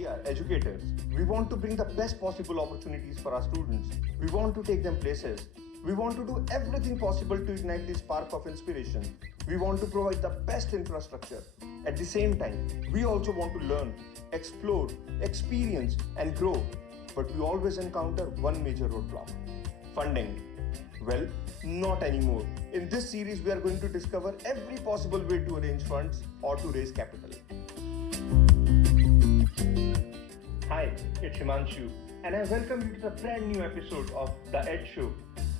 We are educators. We want to bring the best possible opportunities for our students. We want to take them places. We want to do everything possible to ignite the spark of inspiration. We want to provide the best infrastructure. At the same time, we also want to learn, explore, experience, and grow. But we always encounter one major roadblock: funding. Well, not anymore. In this series, we are going to discover every possible way to arrange funds or to raise capital. Hi, it's Himannshu, and I welcome you to the brand new episode of The TEDS Show.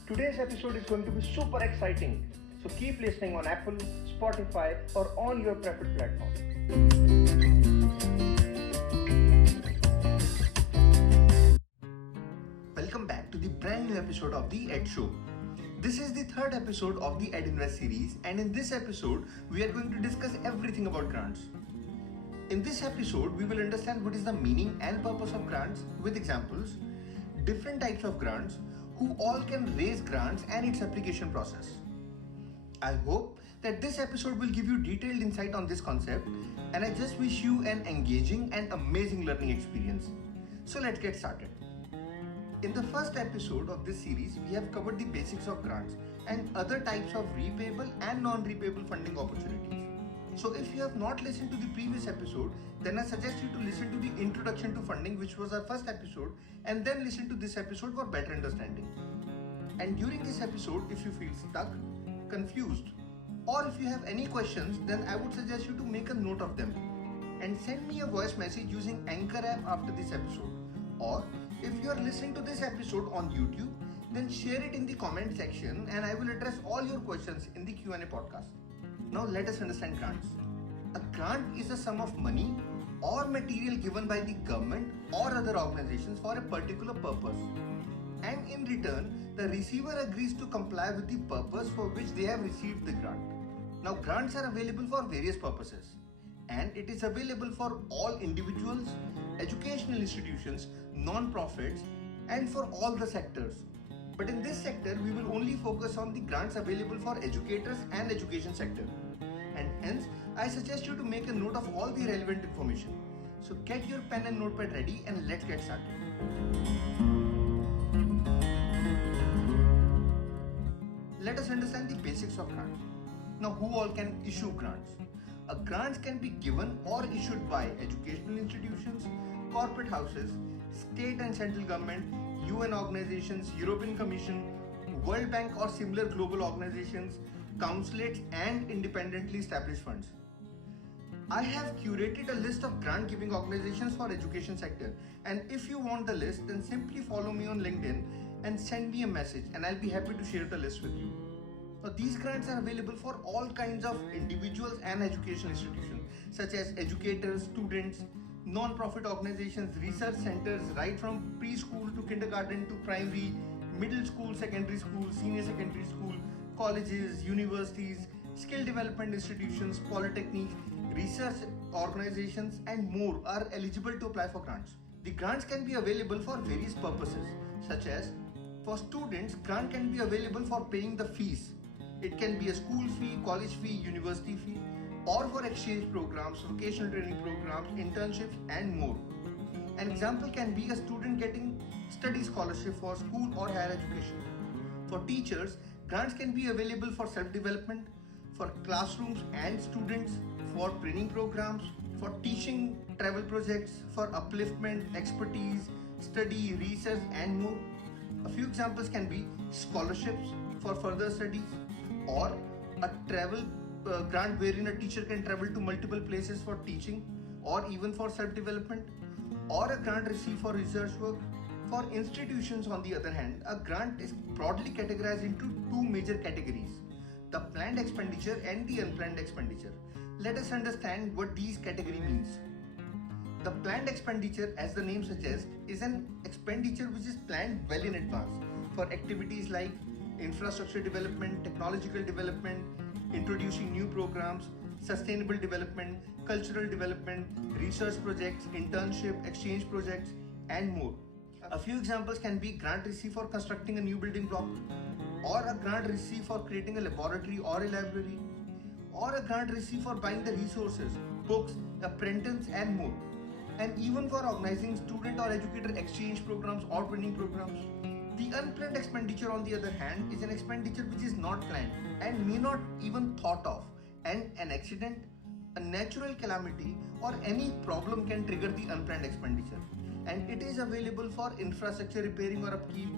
Today's episode is going to be super exciting, so keep listening on Apple, Spotify, or on your preferred platform. Welcome back to the brand new episode of The TEDS Show. This is the third episode of the EdInvest series, and in this episode, we are going to discuss everything about grants. In this episode, we will understand what is the meaning and purpose of grants with examples, different types of grants, who all can raise grants and its application process. I hope that this episode will give you detailed insight on this concept, and I just wish you an engaging and amazing learning experience. So let's get started. In the first episode of this series, we have covered the basics of grants and other types of repayable and non-repayable funding opportunities. So if you have not listened to the previous episode, then I suggest you to listen to the introduction to funding, which was our first episode, and then listen to this episode for better understanding. And during this episode, if you feel stuck, confused, or if you have any questions, then I would suggest you to make a note of them and send me a voice message using Anchor app after this episode. Or if you are listening to this episode on YouTube, then share it in the comment section and I will address all your questions in the Q&A podcast. Now let us understand grants. A grant is a sum of money or material given by the government or other organizations for a particular purpose. And in return, the receiver agrees to comply with the purpose for which they have received the grant. Now grants are available for various purposes, and it is available for all individuals, educational institutions, non-profits, and for all the sectors. But in this sector, we will only focus on the grants available for educators and education sector. And hence, I suggest you to make a note of all the relevant information. So get your pen and notepad ready and let's get started. Let us understand the basics of grants. Now, who all can issue grants? A grant can be given or issued by educational institutions, corporate houses, state and central government, UN organizations, European Commission, World Bank or similar global organizations, consulates and independently established funds. I have curated a list of grant giving organizations for education sector, and if you want the list, then simply follow me on LinkedIn and send me a message and I'll be happy to share the list with you. Now, these grants are available for all kinds of individuals and educational institutions such as educators, students, non-profit organizations, research centers, right from preschool to kindergarten to primary, middle school, secondary school, senior secondary school, colleges, universities, skill development institutions, polytechnics, research organizations, and more are eligible to apply for grants. The grants can be available for various purposes, such as for students, grant can be available for paying the fees. It can be a school fee, college fee, university fee, or for exchange programs, vocational training programs, internships, and more. An example can be a student getting study scholarship for school or higher education. For teachers, grants can be available for self-development, for classrooms and students, for training programs, for teaching travel projects, for upliftment, expertise, study, research, and more. A few examples can be scholarships for further studies, or a travel grant wherein a teacher can travel to multiple places for teaching or even for self-development, or a grant received for research work. For institutions, on the other hand, a grant is broadly categorized into two major categories: the planned expenditure and the unplanned expenditure. Let us understand what these category means. The planned expenditure, as the name suggests, is an expenditure which is planned well in advance for activities like infrastructure development, technological development, introducing new programs, sustainable development, cultural development, research projects, internship, exchange projects, and more. A few examples can be grant received for constructing a new building block, or a grant received for creating a laboratory or a library, or a grant received for buying the resources, books, a printers, and more. and even for organizing student or educator exchange programs or training programs. The unplanned expenditure, on the other hand, is an expenditure which is not planned and may not even thought of, and an accident, a natural calamity, or any problem can trigger the unplanned expenditure, and it is available for infrastructure repairing or upkeep,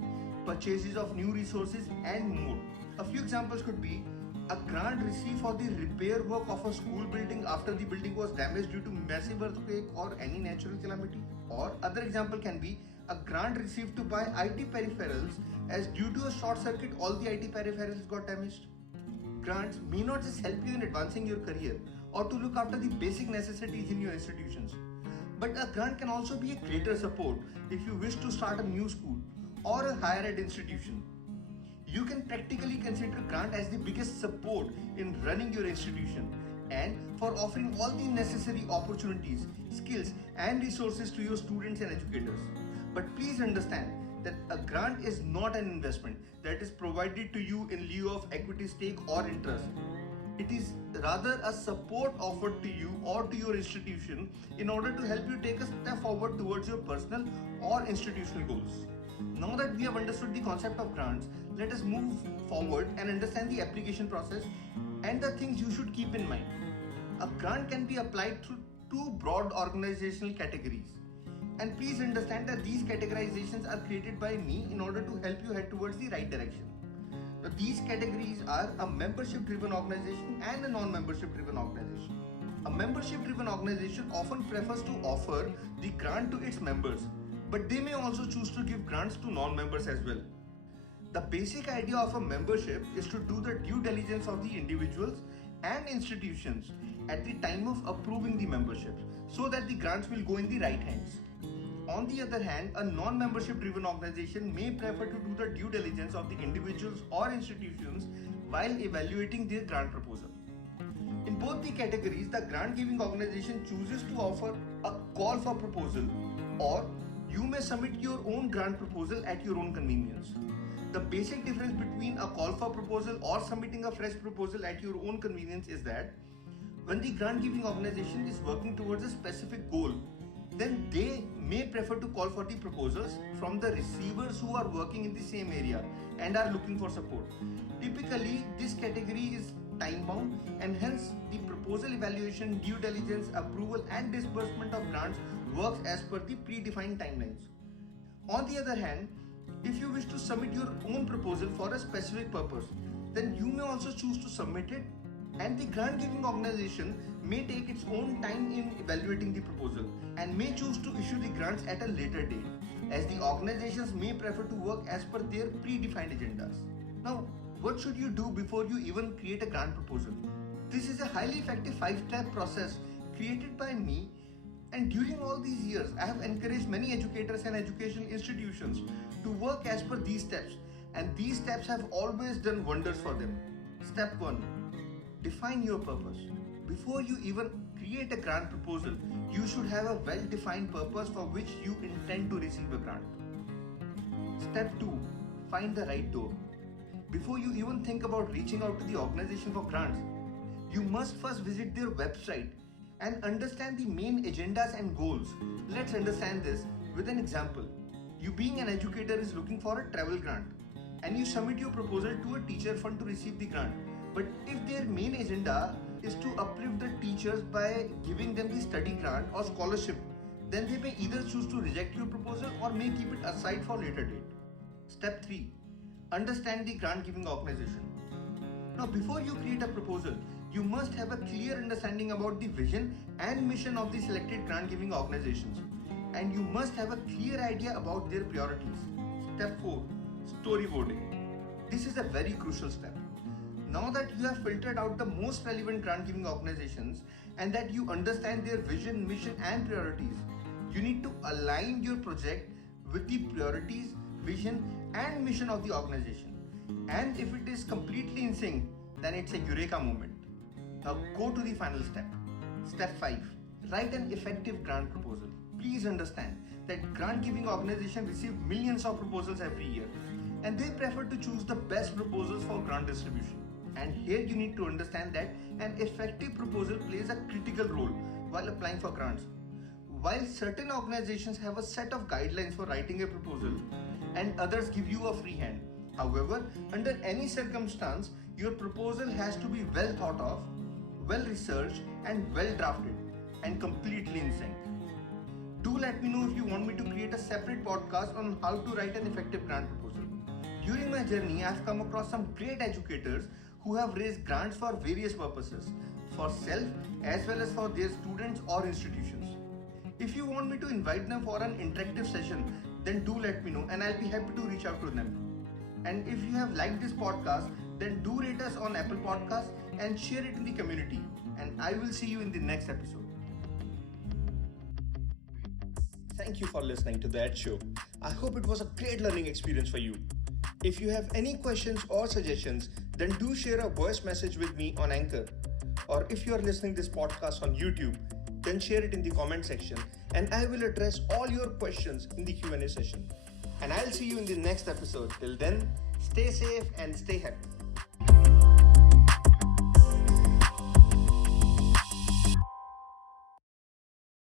purchases of new resources, and more. A few examples could be a grant received for the repair work of a school building after the building was damaged due to massive earthquake or any natural calamity. Or other example can be a grant received to buy IT peripherals as due to a short circuit all the IT peripherals got damaged. Grants may not just help you in advancing your career or to look after the basic necessities in your institutions, but a grant can also be a greater support if you wish to start a new school or a higher ed institution. You can practically consider grant as the biggest support in running your institution and for offering all the necessary opportunities, skills and resources to your students and educators. But please understand that a grant is not an investment that is provided to you in lieu of equity stake or interest. It is rather a support offered to you or to your institution in order to help you take a step forward towards your personal or institutional goals. Now that we have understood the concept of grants, let us move forward and understand the application process and the things you should keep in mind. A grant can be applied through two broad organizational categories. And please understand that these categorizations are created by me in order to help you head towards the right direction. Now, these categories are a membership-driven organization and a non-membership-driven organization. A membership-driven organization often prefers to offer the grant to its members, but they may also choose to give grants to non-members as well. The basic idea of a membership is to do the due diligence of the individuals and institutions at the time of approving the membership so that the grants will go in the right hands. On the other hand, a non-membership driven organization may prefer to do the due diligence of the individuals or institutions while evaluating their grant proposal. In both the categories, the grant giving organization chooses to offer a call for proposal, or you may submit your own grant proposal at your own convenience. The basic difference between a call for proposal or submitting a fresh proposal at your own convenience is that when the grant giving organization is working towards a specific goal, then they may prefer to call for the proposals from the receivers who are working in the same area and are looking for support. Typically, this category is time bound, and hence the proposal evaluation, due diligence, approval and disbursement of grants works as per the predefined timelines. On the other hand, if you wish to submit your own proposal for a specific purpose, then you may also choose to submit it, and the grant giving organization may take its own time in evaluating the proposal and may choose to issue the grants at a later date, as the organizations may prefer to work as per their predefined agendas. Now, what should you do before you even create a grant proposal? This is a highly effective 5-step process created by me, and during all these years I have encouraged many educators and educational institutions to work as per these steps, and these steps have always done wonders for them. Step 1. Define your purpose. Before you even create a grant proposal, you should have a well-defined purpose for which you intend to receive a grant. Step 2. Find the right door. Before you even think about reaching out to the organization for grants, you must first visit their website and understand the main agendas and goals. Let's understand this with an example. You being an educator is looking for a travel grant, and you submit your proposal to a teacher fund to receive the grant. But if their main agenda is to uplift the teachers by giving them the study grant or scholarship, then they may either choose to reject your proposal or may keep it aside for later date. Step 3. Understand the grant giving organization. Now, before you create a proposal, you must have a clear understanding about the vision and mission of the selected grant giving organizations, and you must have a clear idea about their priorities. Step 4. Storyboarding. This is a very crucial step. Now that you have filtered out the most relevant grant giving organizations and that you understand their vision, mission and priorities, you need to align your project with the priorities, vision and mission of the organization. And if it is completely in sync, then it's a eureka moment. Now go to the final step. Step 5. Write an effective grant proposal. Please understand that grant giving organizations receive millions of proposals every year, and they prefer to choose the best proposals for grant distribution. And here you need to understand that an effective proposal plays a critical role while applying for grants. While certain organizations have a set of guidelines for writing a proposal and others give you a free hand, however, under any circumstance, your proposal has to be well thought of, well researched, and well drafted, and completely in sync. Do let me know if you want me to create a separate podcast on how to write an effective grant proposal. During my journey, I've come across some great educators who have raised grants for various purposes, for self as well as for their students or institutions. If you want me to invite them for an interactive session, then do let me know and I'll be happy to reach out to them. And if you have liked this podcast, then do rate us on Apple Podcasts and share it in the community. And I will see you in the next episode. Thank you for listening to that show. I hope it was a great learning experience for you. If you have any questions or suggestions, then do share a voice message with me on Anchor. Or if you are listening to this podcast on YouTube, then share it in the comment section and I will address all your questions in the Q&A session. And I'll see you in the next episode. Till then, stay safe and stay happy.